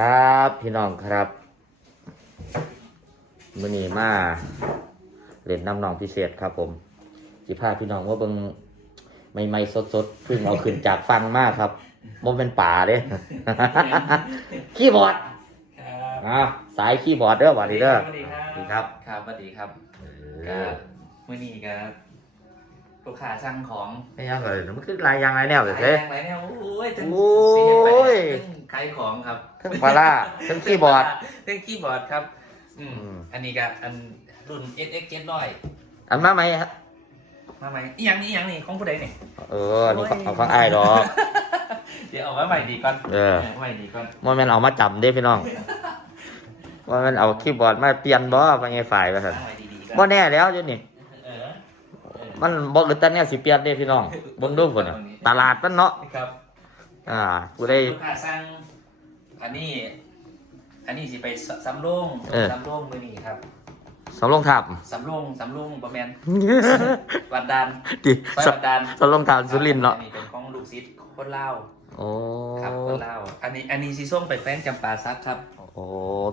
ครับพี่น้องครับมื่อนี้มาเล่นน้ำนองพิเศษครับผมสิพาพี่น้องว่าเบิงไม่ไม่สดสดๆเพิ่งเอาขึ้นจากฟังมากครับมันเป็นป่าเด้คีย์บอร์ดครับอะสายคีย์บอร์ดเด้อหวัดดีเด้อสวัสดีครัสวัสดีครับครับสวัสดีครับเอก็อมื่อนี้ก็ ลูกค้าสั่งของไม่ยังเลยมันคือลายยางไรแนวหเลลายยเด้อย่างหลายแนวโอ้ยถึงโอ้ย เสียไปเนี่ยถึงขายของครับ ทั้งปลาร่าทั้งคีย์บอร์ดถึงคีย์บอร์ดครับ อืม อืม อันนี้ก็อันรุ่น SX 700อันมาไหมฮะมาไหมอีหยังนี่อีหยังนี่ของผู้ใดเนี่ย เอออันนี้เอาฟังอ้ายดอก เดี๋ยวเอาไว้ใหม่ดีก่อนเออาไว้ดีก่อนว่าแมันเอามาจำเด้พี่น้องว่าแมันเอาคีย์บอร์ดมาเปลี่ยนบ่ว่าไงฝ่ายว่าซั่นเอาไว้ดีๆก่บ่อนแน่แล้วเดี๋ยวนี้เออเออ มันบ่หรือแต่เนี่ยสิเปลี่ยนเด้พี่น้องเบิ่งดูพุ่นน่ะตลาดมันเนาะครับอ่ากูได้ ลูกค้าสั่งอันนี้ อันนี้สิไปสสำโรงเออ สำโรงมือนี่ครับสำรองทับสำโรงสำโรงประแมนวัดดานดิไปสวัดดานสำรองทับสุรินทร์เนาะอันนี้เป็นของลูกศิษย์คนเล่าวโอ้ครับคนเล่าวอันนี้อันนี้สิส่งไปแขวงจำปาซักครับโอ้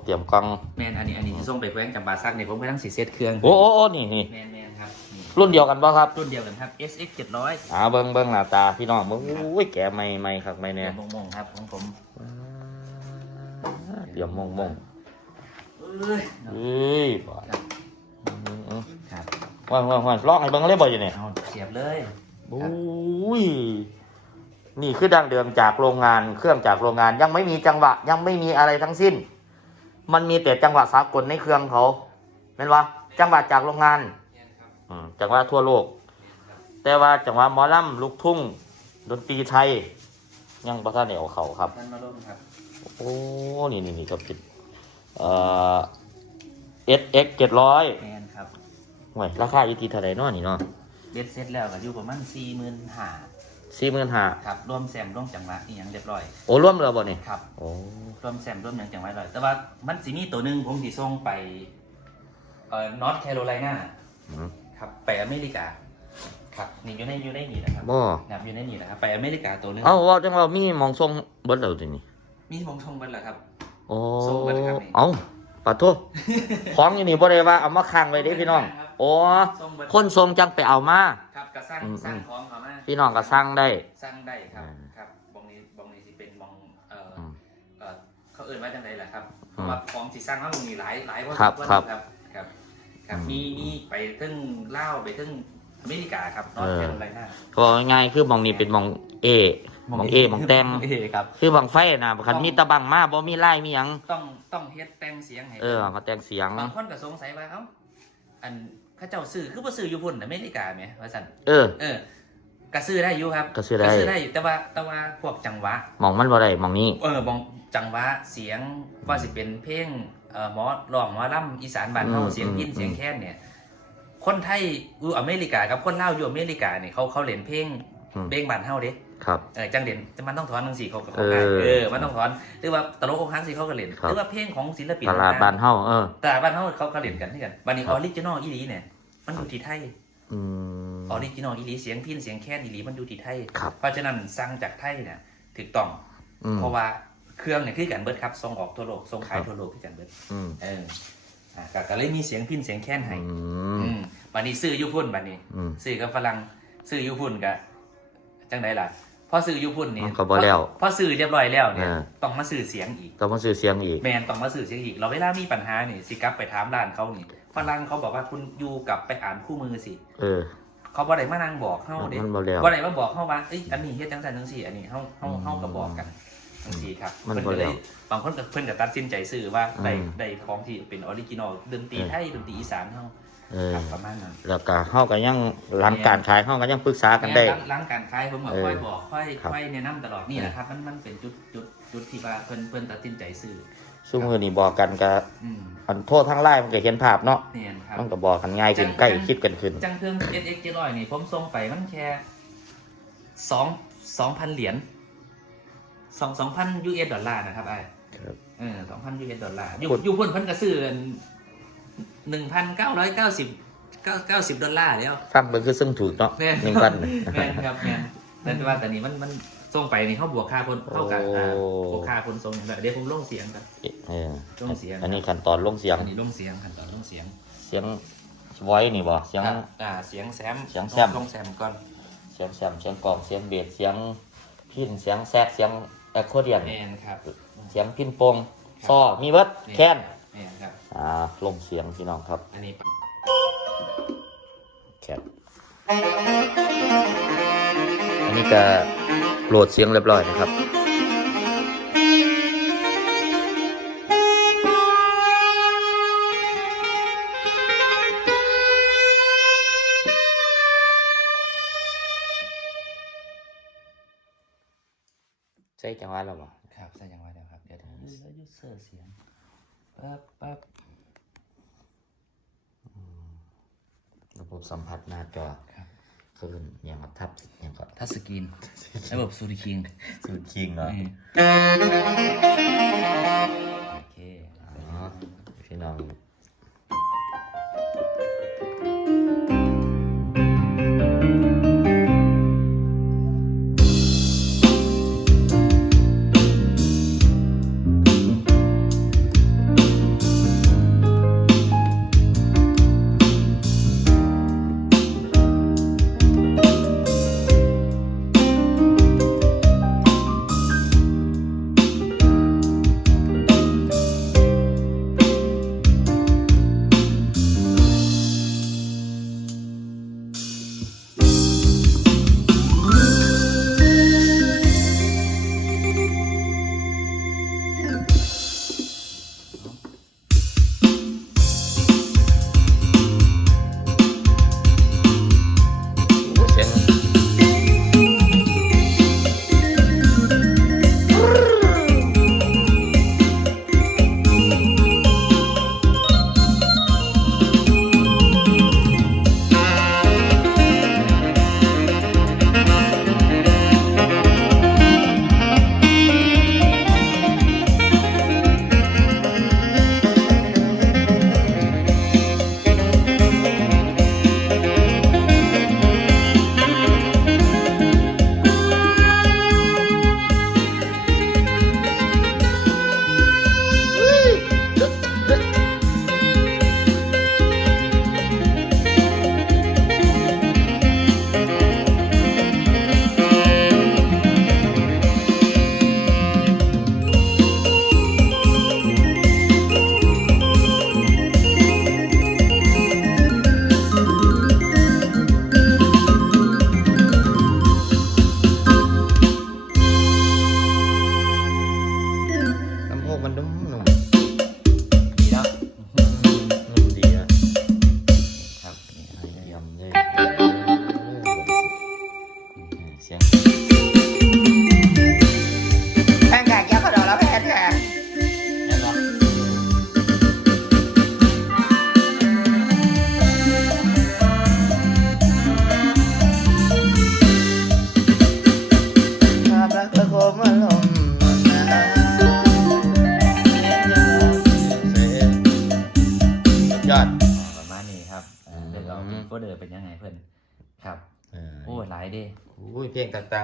เตรียมกล้องแมนอันนี้อันนี้สิส่งไปแขวงจำปาซักเนี่ยผมไปทั้งสีเซตเครื่องโอ้โอ้โอ้นี่นี่แมนแมนค รับนี่รุ่นเดียวกันบ่ครับ รุ่นเดียวกันครับ SX 700อ่าเบิ่งเบิ่งหน้าตาพี่น้องเบิ่งอุ้ยแกใหม่ใหม่ครับใหม่เนี่เนี่ยยมงๆครับของผมเตรียมมงมงเอ้ยเอ้ยบ่ครับอืมครับๆว่างว่างว่างลองให้เบิ่งเลยบ่อยู่เนี่ยเอาเสียบเลยโอ้ยนี่คือดังเดิมจากโรงงานเครื่องจากโรงงานยังไม่มีจังหวะ ยังไม่มีอะไรทั้งสิ้น มันมีแต่จังหวะสากลในเครื่องเขาเห็นวะจังหวะจากโรงงานอืม จังหวะทั่วโลก แต่ว่าจังหวะหมอลำลูกทุ่ง ดนตรีไทย ยังประทานเหนียวเขาครับท่านมาร่วมครับ โอ้ นี่นี่นี่ก็ผิดเอ่อ SX เจ็ดร้อยแมนครับห่วยราคาอยู่ที่เท่าไหร่เนาะนี่เนาะเบ็ดเสร็จแล้วก็อยู่ประมาณสี่หมื่นห้าสี่หมื่นห้าครับรวมแซมรวมจังหวะนี่ยังเรียบร้อยโอ้ร่วมเลยบ่นี่ครับโอ้รวมแซมรวมหยังจังหวะเรียบร้อยแต่ว่ามันสิมีตัวหนึ่งผมสิส่งไปเอ่อ นอร์ทแคโรไลนาอืม ครับไปอเมริกา ครับนี่อยู่ในอยู่ในนี่นะครับบ่นะครับอยู่ในนี่นะครับไปอเมริกาตัวหนึงเอ้าว่าจังว่ามีหมองทรงเบิดแล้วทีนี้มีผมชงเบิดแล้วครับ โอ้ส่งเบิดครับนี่ เอ้าปะโทษ ของอยู่นี่บ่ได้ว่าเอามาค้างไว้เด้พี่น้องครับโอ้ส่งเบิดคนทรงจังไปเอามา ครับก็สร้างอืม สร้างของเขามาพี่น้องก็สั่งได้ สร้างได้ครับอืมครับบองนี้บองนี้สิเป็นบองเอ่ออมเอ่อเขาเอื่นว่าจังไดล่ะครับเพอืราะมว่าของสิสร้างมาบางนี้หลายหลายว่าครับ ว่าครับครับ ครับครับอืมมีมีไปถึงลาวไปถึงอเมริกาครับนอร์ทเออแคโรไลนาก็ง่ายๆคือหมองนี้เป็นหมองเอหมองเอหมองแตงเอครับ คือหมองไฟน่ะคันมีตะบังมาบ่มีไล่มีหยังต้องต้องเฮ็ดแต่งเสียงให้เออมาแต่งเสียง บางคนก็สงสัยว่าเอ้าอันเข้าเจ้าซื้อคือบ่ซื้ออยู่พุ่นอเมริกาแหมว่าซั่นเออ เออก็ซื้อได้อยู่ครับก็ซื้อได้ได้อยู่แต่ว่าแต่ว่าพวกจังหวะ หมองมันบ่ได้หมองนี้ เออบองจังหวะเสียงว่าสิเป็นเพลงเอ่อ หมอร้องหมอลำอีสานบ้านเฮาอืมเสียงพินอืมเสียงแค้นเนี่ย คนไทยอยู่อเมริกากับคนลาวอยู่อเมริกาเนี่ยเขาเขาเล่นเพลงอืมเพลงบ้านเฮาเด้ครับเออจังเด่นจะมันต้องถอนจังซี่เขาก็เอเขาอเออมันต้องถอนหรือว่าตลกอกหักสิเขาก็เล่นครับหรือว่าเพลงของศิลปินตลาดบ้านเฮาเออตลาดบ้านเฮาเขาก็เล่นกันที่กันบัดนี้คอรับอริจินอลอีหลีเนี่ยมันอยู่ที่ไทยอืมออริจินอลอีหลีเสียงพินเสียงแค้นอีหลีมันอยู่ที่ไทยครับเพราะฉะนั้นสั่งจากไทยเนี่ยถูกต้องอืมเพราะว่า เครื่องเนี่ยคือกันเบิดครับส่งออกทั่วโลกส่งขายครับทั่วโลกคือกันเบิดอืม เอออะก็ก็เลยมีเสียงพินเสียงแค้นให้ อืมอืมบัดนี้ซื้ออยูพุ่นบัดนี้อืมซื้อกับฝรั่งซื้ออยูพุ่นกะจังไดล่ะพอซื้ออยูพุ่นนี่มันก็บ่แล้วพอซื้อเรียบร้อยแล้วเนี่ยอ่า ต้องมาซื้อเสียงอีก ต้องมาซื้อเสียงอีก แมนต้องมาซื้อเสียงอีก เราเวลามีปัญหานี่สิกลับไปถามร้านเขานี่ฝรั่งเขาบอกว่าคุณอยู่กลับไปอ่านคู่มือสิ เออ เขาบ่ได้มานั่งบอกเฮาเด้มันบ่แล้วบ่ได้มาบอกเฮาว่าเอ้ยอันนี้เฮ็ดจังซั่นจังซี่อันนี้เฮาเฮาเฮาก็บอกกัน จังซี่ครับมันเพิ่นบ่ก็แล้เลวยบางคนก็เพิ่นก็ตัดสินใจซื้อว่าได้อืมได้ของที่เป็นออริจินอลดนตรีเออไทยดนตรีอีสานเฮาเออครับประมาณนั้นแล้วก็เฮาก็ยังหลังการขายเฮาก็ยังปรึกษากันได้แม่หลังหลังการขายผมก็เออค่อยบอกค่อยครับค่อยแนะนำตลอดนี่แหละครับมันมันเป็นจุดจุดจุดที่ว่าเพิ่นเพิ่นตัดสินใจซื้อซุมื้อนี้บอกกันก็อืมอันโทษทั้งไลน์มันก็เห็นภาพเนาะเนี่ยครับมันก็บอกกันง่ายขึ้นใกล้คิดกันขึ้น จังเครื่อง SX 700นี่ผมส่งไปมันแค่สองสองพันเหรียญ สองสองพัน US ดอลลาร์นะครับไอ้ครับ เออสองพัน US ดอลลาร์อยู่พูดอยู่เพิ่นเพิ่นก็ซื้อหนึ่งพันเก้าร้อยเก้าสิบเก้าเก้าสิบดอลลาร์แล้วฟังเบิ่งคือซึ่งถูกเนาะแม่นหนึ่งพัน แม่นครับแม่นแต่ว่าแต่นี้มันมันส่งไปนี่เขาบวกค่าคนเข้ากับอ่าโอ้ บวกค่าคนส่งแบบเดี๋ยวผมลงเสียงครับ เออลงเสียง อันนี้ขั้นตอนลงเสียงอันนี้ลงเสียงขั้นตอนลงเสียงเสียงไว้นี่บ่เสียง ครับอ่าเสียงแซมเสียงแซม ลงแซมก่อน เสียงแซมเสียงกลองเสียงเบสเสียงพินเสียงแซกเสียง แอคโคเดียนแมนครับเสียงพินโปงซ้อมีเบิดแค้นแมนครับอ่าลงเสียงพี่น้องครับ อันนี้แคทอันนี้ก็โหลดเสียงเรียบร้อยนะครับ จังหวะแล้วบ่ครับใส่ยังไว้แล้วครับ เดี๋ยวยูเซอร์ยูเซอร์เสียงปั๊บปั๊บระบบสัมผัสหน้าจอครับคืนอย่างกับทับอย่างกับทัชสกรีนระบบซูดิคิงสูตรคิงเนาะโอเคอ๋อพี่น้อง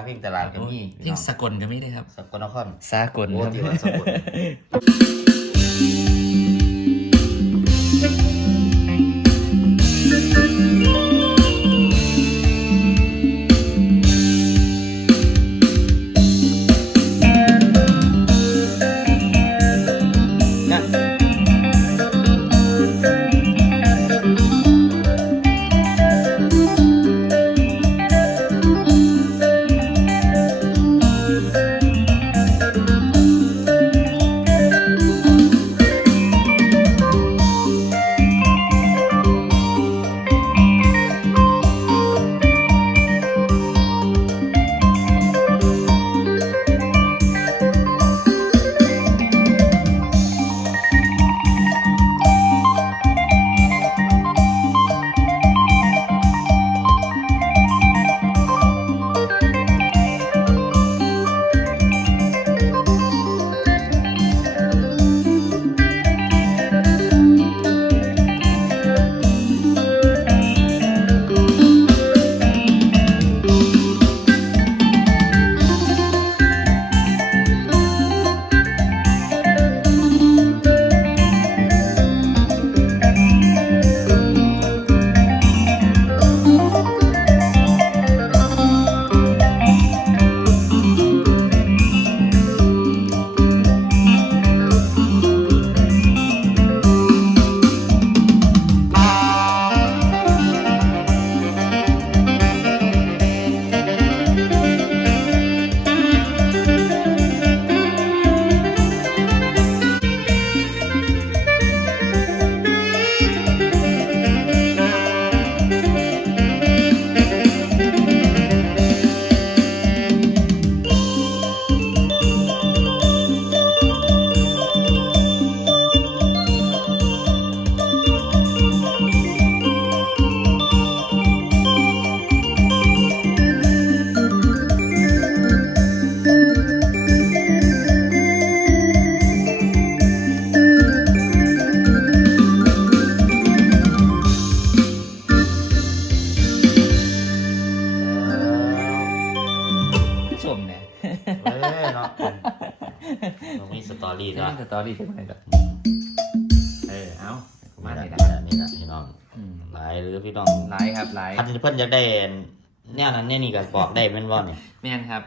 เพลงต่างๆเพลงตลาดก็มีเพลงสกลก็ไม่ได้ครับ สกลนครสากลโอ้ครับ ที่ว่าสกล รี่เรื่ด้วอยงสตอรี่ใช่ไหมครับเออเอาประมาณนี่นี้แหนะละนี่แหละพี่น้องอืมหลายหรือพี่น้องหลายครับหลายคันเพิ่นอยากได้แนวนั้นแนวนี้ก็บอกได้แม่นบ่เนี่ยแมนครับ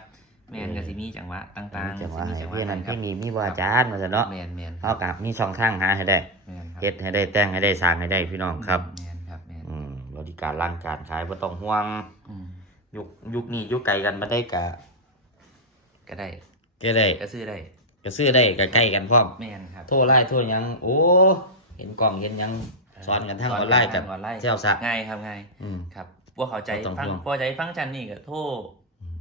แมนกับสิมีจังหวะต่างๆจังว่าสิมีให้จังหวะเพื่อนนั้นครัพี่บมีมีว่าอาจารย์ว่าซั่นเนาะแมนแมนเฮากับมีช่องทางหาให้ได้แมนครับเฮ็ดให้ได้แต่งให้ได้สร้างให้ได้พี่น้องครับแมนครับแมนอืมบริการร้านการขายบ่ต้องห่วงอืมยุคยุคนี้ยุคไกลกันบ่ได้กะก็ได้ก็ได้ก็ซื้อได้ ก็ซื้อได้ก็ใกล้กันพร้อมแมนครับ โทรไล่โทรหยัง โอ้ เห็นกล่องเห็นหยังสอนกันทางออนไลน์กับสออนไลน์ เจ้าซักง่ายครับง่ายอืม ครับพวกเข้าใจบ่ต้องฟังห่วงพอใจฟังก์ชันนี่ก็โทรอืม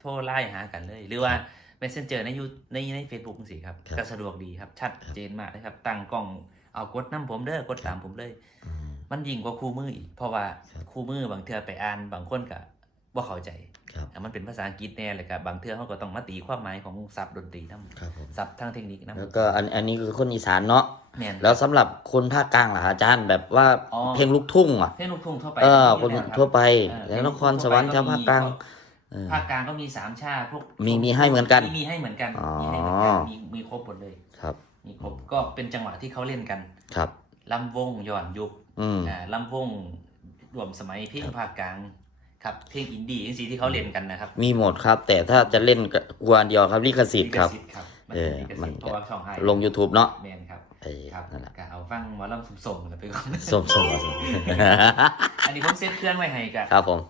โทรไล่หากันเลย หรือว่า messenger ในยูในใน Facebook สิครับครับก็สะดวกดีครับ ชัดเจนมากนะครับตั้งกล้องเอากดน้ำผมเด้อกดตามผมเลย อืม มันยิ่งกว่าคู่มืออีก เพราะว่าครับ คู่มือบางเทื่อไปอ่านบางคนก็ บ่เข้าใจครับอะมันเป็นภาษาอังกฤษแน่เลยครับบางเทื่อเขาก็ต้องมาตีความหมายของศัพท์ดนตรีนำครับผมศัพท์ทางเทคนิคนํแล้วก็อันอันนี้คือคนอีสานเนาะแม่นแล้วสำหรับคนภาคกลางล่ะอาจารย์แบบว่าอ๋อเพลงลูกทุ่งอะเพลงลูกทุ่งทั่วไปเออก็คนมีแล้วรับทั่วไปเออแล้วนครสวรรค์ชาวภาคกลางเออภาคกลางก็มีสามชาติพวกมีมีให้เหมือนกันมีมีให้เหมือนกันอ๋อมีให้เหมือนกันมีมีครบหมดเลยครับมีครบก็เป็นจังหวะที่เขาเล่นกันครับลำวงย้อนยุคอืมอ่าลำวงรวมสมัยเพลงภาคกลาง ครับเพลงอินดี้จังซี่ที่เขาเล่นกันนะครับมีหมดครับ แต่ถ้าจะเล่นก็กวนเดียวครับลิขสิทธิ์ครับ ลิขสิทธิ์ครับเออลิขมัสินทธิ์เพราะว่าช่องไฮลง YouTube เนาะแมนครับเออครับนั่นแหละก็เอาฟังหมอลำส่งๆแล้วไปก่อนส้มส้มส้มอันนี้ผมเซตเครื่องไว้ให้กับครับผม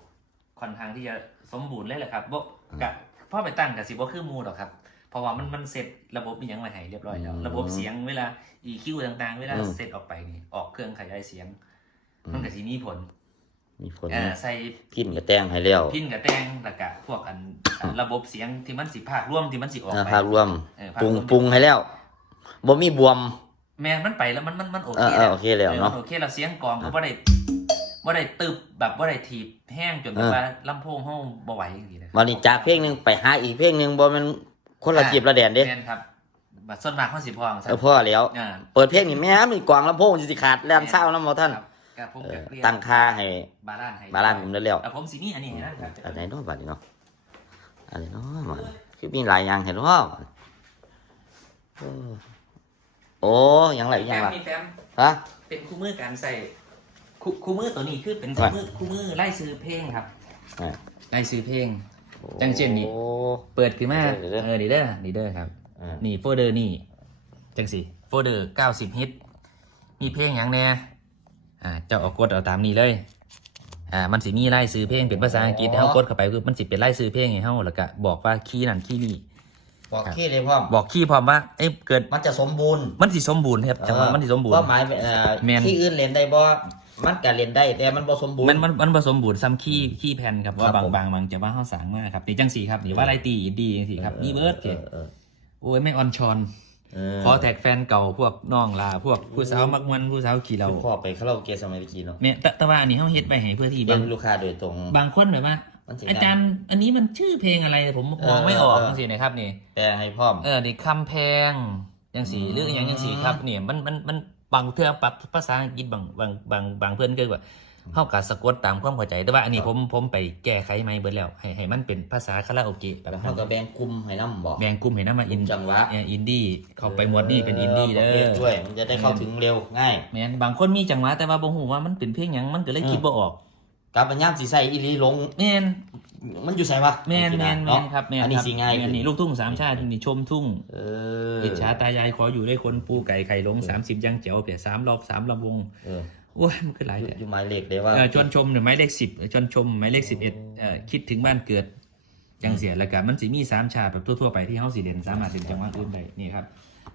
ค่อนข้างที่จะสมบูรณ์เลยแหละครับบ่กะพ่อไปตั้งกับสิบ่คือหมูหรอกครับ เพราะว่ามันมันเสร็จระบบมีหยังไว้ให้เรียบร้อยแล้วอืมระบบเสียงเวลา EQ ต่างๆ เวลาอืมเสร็จออกไปนี่ออกเครื่องขยายเสียง อืม มันก็สิมีผล มีผลอ่าใส่พินกับแต้งให้แล้วพินกับแต่งแล้วก็พวกอันอ่าระบบเสียงที่มันสิภาคร่วมที่มันสิออกอ่าไปภาพรวมเออภาคปรุงร่วม ปรุงให้แล้วบ่มีบวม แม่นมันไปแล้วมันมันมันโอเอเคอเออโอเคแล้วออเนาะมันโอเคแล้วเสียงกลองก็บ่ได้บ่ได้ตึบแบบบ่ได้ถีบแห้งจนแบบเออ ว่าลำโพงเฮาบ่ไหวจังซี่นะวันนี้จากเพลงหนึงไปหาอีกเพลงหนึงบ่แมันคนละจีบละแดนเด้แม่นครับบัดส่วนมากเฮาสิพอจังซั่เออพ่อแล้ว อ่า เปิดเพลงนี่แม่มีกวางลำโพงสิขาดแล่นเศร้านํบ่ท่านครับ กับผมเอก็อเรียนตั้งค่าให้บาลานให้บาลานผมได้แล้วแล้วผมสิมีอันนี้ให้นะครับอันไหนเนาะบัดนี้เนาะอันไหนเนาะมันคือมีหลายอย่างให้เนาะเออโอ้หยังหลายอย่างล่ะมีแฟมฮะ เป็นคู่มือการใส่คู่คู่มือตัวนี้คือเป็นคู่มือคู่มือไล่ซื้อเพลงครับอ่าไล่ซื้อเพลง จังเช่นนี่โอ้ เปิดขึ้นมาเดี๋ยวๆเออดีเด้อดีเด้อครับ อ่านี่โฟลเดอร์นี่จังสิโฟลเดอร์90ฮิตมีเพลงอย่างแน่ อ่าเจ้าเอากดเอาตามนี้เลยอ่ามันสิมีไล่ซื้อเพลงเป็นภาษาอังกฤษให้เฮากดเข้าไปคือมันสิเป็นไล่ซื้อเพลงให้เฮาแล้วก็บอกว่าคีย์นั่นคีย์นี่บอกขี้เลยพ่อมบอกคีย์พร้อมว่าเอ้ยเกิดมันจะสมบูรณ์มันสิสมบูรณ์ครับจังหวะมันสิสมบูรณ์ว่าหมายเอ่อแม่นที่อื่นเล่นได้บ่มันก็เล่นได้แต่มันบ่สมบูรณ์มันมันมันผสมบูรณ์ซ้ำขี้ขี้แผ่นครับว่าครับบางผมบางบางจะว่าเฮาสางมากครับนี่จังสี่ครับนี่ว่าไรตีดีจังสี่ครับมีเบิร์ดเอเก๋อเออโอ้ยไม่ออนชอนเออ ขอแท็กแฟนเก่าพวกน้องลาพวกผู้สาวมักมันผู้สาวขี่เราคุณพ่อไปคาราโอเกะสมัยเมื่อกี้เนาะเนี่ยแต่แต่ว่าอันนี้เฮาเฮ็ดไปให้เพื่อที่เป็บางนลูกค้าโดยตรง บางคนแบบว่า มันสิอาจารย์อันนี้มันชื่อเพลงอะไรผมมองไม่ออกเออเออ จังสี่นะครับนี่ แต่ให้พร้อม เออนี่คำแพงจังสี่อืม หรืออย่างจังสี่ครับเนี่ยมันมันมันบางเทื่อปรับภาษาอังกฤษบางบางบางบางเพื่อนก็ว่า เฮากับสะกดตามความเข้าใจ แต่ว่าอันนี้ผมผมไปแก้ไขใหม่เบิดแล้ว ให้ให้มันเป็นภาษาคาราโอเกะแบบแล้วนั้เขานก็แบ่งกลุ่มให้นํบอก แบ่งกลุ่มให้นำมาอินจังหวะเอ่ออินดี้เข้าไปหมวดนี้เป็นอินดี้เด้ประภทอด้วยมันจะได้เข้าถึงเร็วง่าย แม่นบางคนมีจังหวะแต่ว่าบ่ฮู้ว่ามันเป็นเพลงหยังมันก็เลยคิดบ่ออกกับปัญญามสิใส่อีหลีลง แม่นมันอยู่ใส่วะแม่นสิแม่นะนเนาะแม่นครับแม่นอันนี้ครับสิง่ายแม่นขึ้นนี่ลูกทุ่งสามชาตินี่ชมทุ่ง เอออิจฉาตายายขออยู่ด้วยคนปูไก่ไข่ลง 30 ยังแจ๋วเปียสามรอบสามลำวง เออ โอ้ยมันคือหลายอยู่แต่อยู่หมายเลขได้ว่า เออชวนชมเนี่ยหมายเลขสิบชวนชมหมายเลขสิบเอ็ดเอ่อคิดถึงบ้านเกิดจังเสียแล้วกันมันสิมีสามชาติแบบทั่วๆไปที่เฮาสิเด่นสามารถเด่นจังหวัดอื่นได้นี่ครับ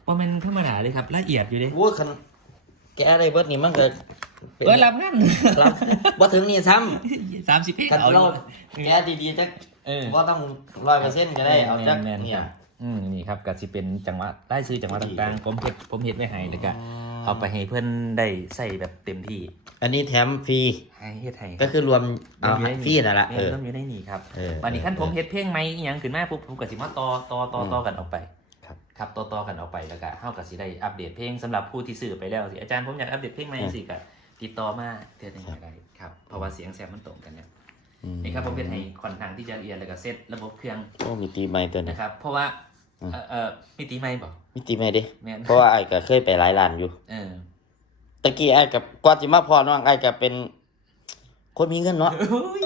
ว่ามันธรรมดาเลยครับละเอียดอยู่เด้โอ้ยคันแกอะไรเบิดนี่มันก็ป็นเออรับงั้นรับบ่ถึงนี่ซ้สามสิบเพลงำคันเอาเราแกดีๆจักเออ บ่ต้องร้อยเปอร์เซ็นต์ก็ได้เอาจักแม่นๆ เนี่ย อืมนี่ครับก็สิเป็นจังหวะได้ซื้อจังหวะต่างๆผมเฮ็ดผมเฮ็ดไว้ให้แล้วก็ เอาไปให้เพื่อนได้ใส่แบบเต็มที่ อันนี้แถมฟรี ให้เฮ็ดให้ก็คือรวมเอารวมอยู่ในฟรีนั่นแหละแม่เออต้องอยู่ในนี่ครับเออวันนี้ขั้นผมเออเฮ็ดเพลงไหมอหยังขึ้นมาปุ๊บผมก็สิมาต่อต่อต่อต่อกันออกไป ครับครับต่อต่อกันออกไปแล้วก็เฮาก็สิได้อัปเดตเพลงสำหรับผู้ที่ซื้อไปแล้วสิอาจารย์ผมอยากอัปเดตเพลงใหม่สิก็ติดต่อมาเทื่อหนึงก็ได้ครับเพราะว่าเสียงแซมมันตรงกันเนี่ยอืมนี่ครับผมเป็นให้ค่อนข้างที่จะละเอียดแล้วก็เซตระบบเครื่องโอ้มีตีไม้ตัวนี้นะครับเพราะว่า เออเออมิติไม่บอกมิติแม่ดิแม่นเพราะว่าไอ้ก็เคยไปหลายร้านอยู่เออตะกี้ไอ้กับก่อนสิมาพอน้องไอ้ก็เป็น คนมีเงินเนาะอุ้ย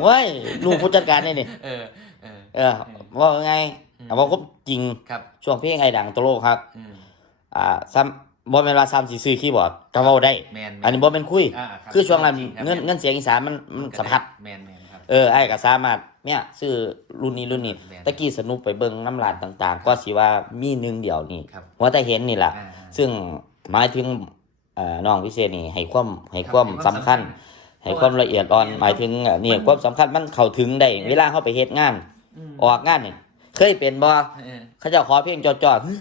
เว้ยลูกผู้จัดการนี่นี่เออเออ เออว่าไงอืม เอาว่าครบจริงครับช่วงเพลงไอ้ดังตัวโลกครับ อืมอ่าซ้ำบ่แม่นว่าซ้ำสิซื้อคีย์บอร์ดก็เว้าได้ แมนแม่อันนี้บ่เป็นคุย อ่ารับคือช่วงนั้นจริครับเงินเงินเสียงอีสานมันมันสัมผัสแมนแมนครับ เออไอ้ก็สามารถเนี่ยซื้อรุ่นนี้รุ่นนี้แม่นตะกี้สนุกไปเบิ่งน้ำลานต่าง ๆ ก็สิว่ามีหนึ่งเดียวนี่ครับว่าแต่เห็นนี่แหละอ่าซึ่งหมายถึงเอ่อน้องพิเศษนี่ให้ความให้ความรับสำคัญให้ความละเอียดอ่อนหมายถึงเอ่อนี่ความสำคัญมันเข้าถึงได้เวลาเขาไปเฮ็ดงานอืมออกงานนี่เคยเป็นบ่เออเขาเจะขอเพลงจ่อๆฮึ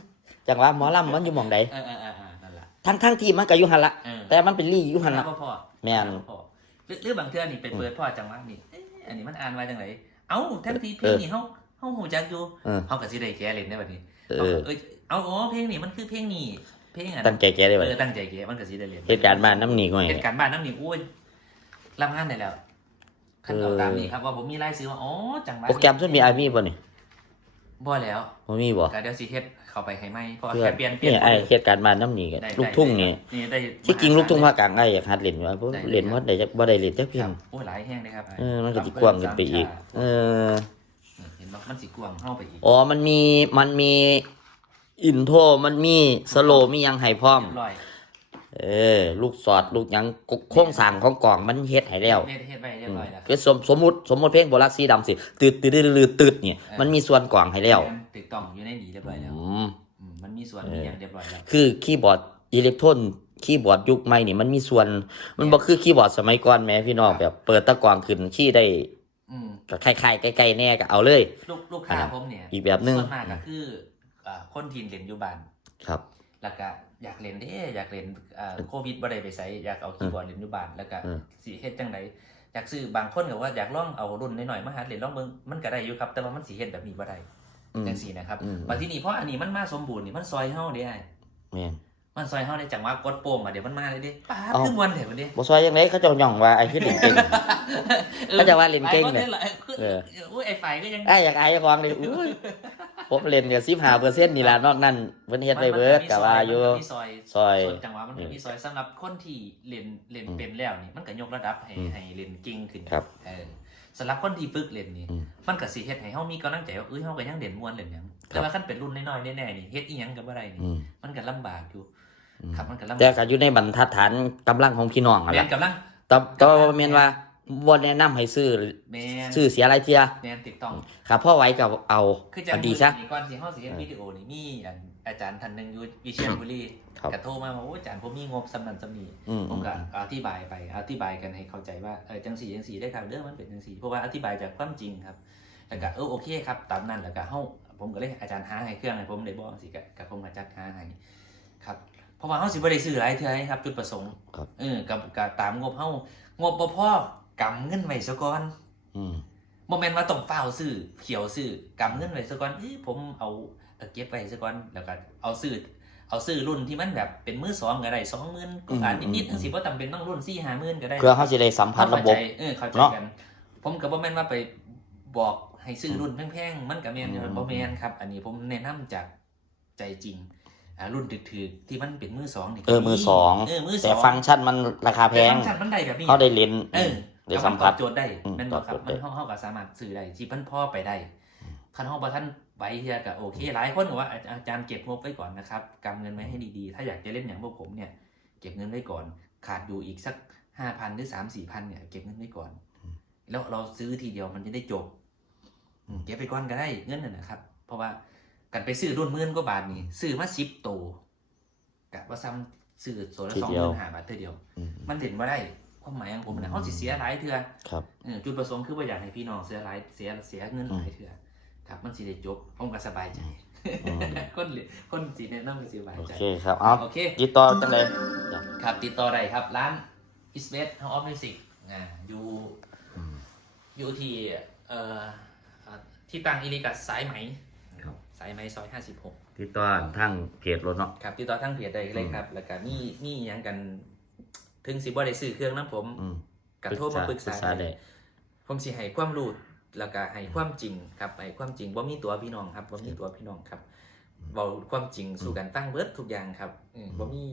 จังว่าหมอลำมันอยู่หม่องใดเออเออเออเออนั่นแหละทั้งทั้งๆที่มันก็อยู่หั่นละเออแต่มันเป็นลี่อยู่หั่นละ พ่อพ่อแม่น พ่อหรือหรือบางเทื่อนี่ไปเปิดพ่อจังหวะนี่เอ๊ะอันนี้มันอ่านไว้จังไหนเอ้าแทนที่เพลงนี้เฮาเฮาหูจักอยู่เออ เฮาก็สิได้แก้เล่นได้บัดนี้เอเอาอเอ้ยเอาอ๋อเพลงนี้มันคือเพลงนี้เพลงอะตั้งใจแกได้เอบ่อตั้งใจแก้มันก็สิได้เล่นเหตุการณ์บ้านน้ำหนีก่อยเหตุการณ์บ้านน้ำนี่อุ้ยรับงานได้แล้วขั้นตอนตามนี้ครับว่าผมมีรายซื้อว่าอ๋อจังหวะโปรแกรมส่วนมีอามีบ่นี่ บ่แล้วบ่มีบ่ก็เดี๋ยวสิเฮ็ดเข้าไปให้ไหมเพราะว่าเพื่อแค่เปลี่ยนเปลี่ยนี่นไอ้เหตุการณ์บ้านน้ำหนีกันได้ลูกทุ่งนี่นี่ได้ที่จริงลูกทุ่งภาคกลางไอ้อยากหัดเล่นอยู่เพราะได้เล่นว่าได้จักบ่ได้เล่นจักเพียครังบโอ้ยหลายแห้งเลยครับเออมันก็สิกว้างขึ้นไปอีก เออนี่เห็นบ่มันสิกว้างเข้าไปอีกอ๋อมันมีมันมีอินโทรมันมีสโลว์มีหยังให้พร้อม เรียบร้อยเออ ลูกสอดลูกหยังโครงสร้างของกล่องมันเฮ็ดให้แล้วเฮ็ดเฮ็ดไปเรียบร้อยแล้วคือสมสมมุติสมมุติเพลงโบราณสีดำสิตืดตืดตืดตืดตืดเนี่ยมันมีส่วนกล่องให้แล้วติดต้องอยู่ในนี้เรียบร้อยแล้วอืมอืมมันมีส่วนมีอย่างเรียบร้อยแล้วคือคีย์บอร์ดอิเล็กโทรอนคีย์บอร์ดยุคใหม่นี่มันมีส่วน มันบ่คือคีย์บอร์ดสมัยก่อนแหม้พี่น้องแบบ เปิดตะกล่องขึ้นขี้ได้อืมก็คล้ายๆใกล้ๆแน่ก็เอาเลย ลูกลูกค้าผมเนี่ยอีกแบบหนึ่งส่วนมากก็คืออ่าคนทีนเล่นอยู่บ้านครับแล้วก็ อยากเล่นเด้อยากเล่นอ่าโควิดบ่ได้ไปไสอยากเอาคีย์บอร์ดเล่นอยู่บ้านแล้วก็อืมสิเฮ็ดจังไดอยากซื้อบางคนก็ว่าอยากลองเอารุ่นน้อยๆมาหัดเล่นลองเบิ่งมันก็ได้อยู่ครับ แต่ว่ามันสิเฮ็ดแบบนี้บ่ได้อืมจังซี่นะครับอืมบัดทีนี้เพราะอันนี้มันมาสมบูรณ์นี่มันซอยเฮาเด้อ้ายแม่นมันซอยเฮาได้จังหวะกดโป่งอะเดี๋ยวมันมาเลยเด้ป๊าดเอ้าคือมวนแท้บัดนี้บ่ซอยจังไดเขาเจ้าย่องว่าไอ้คือเล่นเก่งเขาจะว่าเล่นเก่งเลเนี่ยยคือเอออุ้ยไอ้ไฟก็ยังไอ้อยากอายเจ้าของเลยอุ้ย ผมเล่นกับสิบห้าเปอร์เซ็นต์นี่ล่ะนอกนั้นเพิ่นเฮ็ดได้เบิดก็ว่าอยู่มันมีซอยซอย ส่วนจังหวะมันก็มีซอยสำหรับคนที่เล่นเล่นอืมเป็นแล้วนี่มันก็ยกระดับให้อืมให้เล่นเก่งขึ้นครับเออสำหรับคนที่ฝึกเล่นนี่อืมมันก็สิเฮ็ดให้เฮามีกำลังใจว่าเอ้ยเฮาก็ยังเล่นม่วนเล่นหยังครับ แต่ว่าคันเป็นรุ่นน้อยๆแน่ๆนี่เฮ็ดอีหยังก็บ่ได้นี่อืม มันก็ลำบากอยู่อืม ครับมันก็ลำบากแต่ก็อยู่ในบรรทัดฐานกำลังของพี่น้องนั่นแม่ล่ะนกำลัง แต่แต่ว่าแม่นว่า บ่แนะนำให้ซื้อแม่นซื้อเสียหลายเที่ยแม่นติดต้อง ครับพ่อไว้ก็เอาคือจัอังนดีซะนี่ก่อนสิเฮาสิเฮ็ดวิดีโอนี่มีอันอาจารย์ท่านหนึงอยู่วิเชียรบุรีครับก็โทรมาว่าโอ้อาจารย์ผมมีงบสำนันสำนีอืม ผมก็อธิบายไปอธิบายกันให้เข้าใจว่าเออจังสีจังสีได้ครับเรื่องมันเป็นจังสีเพราะว่าอธิบายจากความจริงครับแล้วก็เออโอเคครับตามนั้นแล้วก็เฮาผมก็เลยอาจารย์หาให้เครื่องให้ผมได้บอกสิก็ก็ผมก็จัดหาให้ครับเพราะว่าเฮาสิบ่ได้ซื้อหลายเทื่อให้ครับ จุดประสงค์ครับ เออกับกับตามงบเฮางบบ่พอ กำเงินไว้ซะก่อนอืมบ่แม่นว่าต้องเฝ้าวซื้อเขียวซื้อกำเงินไว้ซะก่อนเอ้ยผมเอาเออเก็บไว้ซะก่อนแล้วก็เอาซื้อเอาซื้อรุ่นที่มันแบบเป็นมือสองก็ได้20,000ก็อาจนิดๆทั้งสิบ่จำเป็นต้องรุ่น4 50,000ก็ได้เพื่อเขาสิได้สัมผัสระบบเข้าใจเออเข้าใจเนาะกัน ผมก็บ่แม่นว่าไปบอกให้ซื้อรุ่นแพงๆมันก็แม่นอยู่อืมบ่แม่นครับ อันนี้ผมแนะนำจากใจจริงอ่ารุ่นถึกๆที่มันเป็นมือสองนี่เออมือสองเออมือสองแต่ฟังก์ชันมันราคาแพงต่ฟังก์ชันมันได้แบบนี้เขาได้เล่นเออ ได้แต่สัมัมนตผัอสบโจทย์ได้อืมแม่นบ่ครับตอบโจมัทย์นได้เฮาเฮาก็สามารถซื้อได้ที่มันพ่อไปได้คันเฮาบ่ทันไว้เฮียก็โอเค หลายคนก็ว่าอาอาจารย์เก็บงบไว้ก่อนนะครับกำเงินไว้ให้ดีๆ ถ้าอยากจะเล่นอย่างพวกผมเนี่ย เก็บเงินไว้ก่อน ขาดอยู่อีกสัก5,000หรือ3 4,000เนี่ยเก็บเงินไว้ก่อน แล้วเราซื้อทีเดียวมันจะได้จบอืมเก็บไปก่อนก็ได้เงินน่ะนะครับ เพราะว่ากันไปซื้อรุ่นหมื่นกว่าบาทนี่ซื้อมา10โตวกะว่าซ้ำซื้อโซละทีสองเดีหยวมื่นห้าบาทเท่าเดียวอืมมันเด่นว่าได้ ความหมายของผมอืนะมเขาสิเสียหลายเถื่อครับเออจุดประสงค์คือว่าอยากให้พี่น้องเสียหลายเสียเสียเงินหลายเถื่อครับมันสิได้จบผมก็สบายใจอืมคนเหลือคนสิแนะนำก็สบายโอใจเคครับเอาโอเคติดต่อจังเลยครับติดต่อได้ครับร้าน i s b e t House of Music อ่าอยู่อืมอยู่ที่เอ่ออ่าที่ตั้งอิริกัสสายไหมครับสายไหมซอย56ติดต่อทางเพจรถเนาะครับติดต่อทางเพจได้เลยครับ แล้วก็มีมีหยังกัน ถึงสิบ่ได้ซื้อเครื่องน้ำผมอืมกับโทรมาปรึกษาได้ผมสิให้ความรู้แล้วก็ให้ความจริงครับให้ความจริงว่ามีตัวพี่น้องครับว่ามีตัวพี่น้องครับเบาความจริงสู่กันตั้งเบิดทุกอย่างครับอืมบ่มี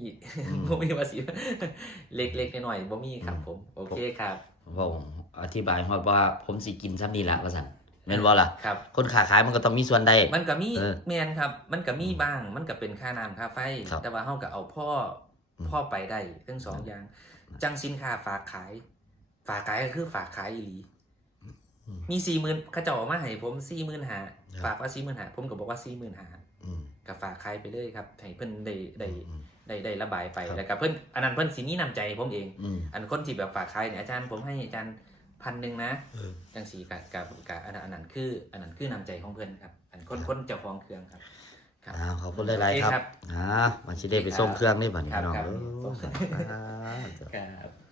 บ่มีว่าสิเล็กๆน้อยๆบ่มีครับ ผม โอเคครับ ผมอธิบายฮอดว่าผมสิกินซ้ำนี่ละว่าซั่นแม่นบ่ล่ะ ครับ คนขาขายมันก็ต้องมีส่วนใดมันก็มีเออแมนครับ มันก็มีบ้าง มันก็เป็นค่าน้ำค่าไฟ ครับแต่ว่าเฮาก็เอาพ่ออม พ่อไปได้ทั้งสองอย่าง จังสินค้าฝากขาย ฝากขายก็คือฝากขายอีหลีมีสี่หมื่นเขาเจะออกมาให้ผมสี่หมื่นหาฝากว่าสี่หมื่นหาผมก็บอกว่าสี่หมื่นหาอืมกับฝากขายไปเลยครับให้เพิ่นได้ได้อืมได้ได้ระบายไปครับแล้วก็เพิ่นอันนั้นเพิ่นสิมีน้ำใจให้ผมเองอืมอันคนที่แบบฝากขายเนี่ยอาจารย์ผมให้อาจารย์พันหนึ่งนะเออจังสีกับกับกับอันนั้นอันนั้นคือ อันนั้นคือนำใจของเพื่อนครับ อันคนคนเจ้าของเครื่องครับครับ อ่าขอบคุณหลายๆโอเคคครัรับบอ่ามันสิได้ไปส่งเครื่องนี่บัดนี้ครับน้องครับเออผมอ่าครับ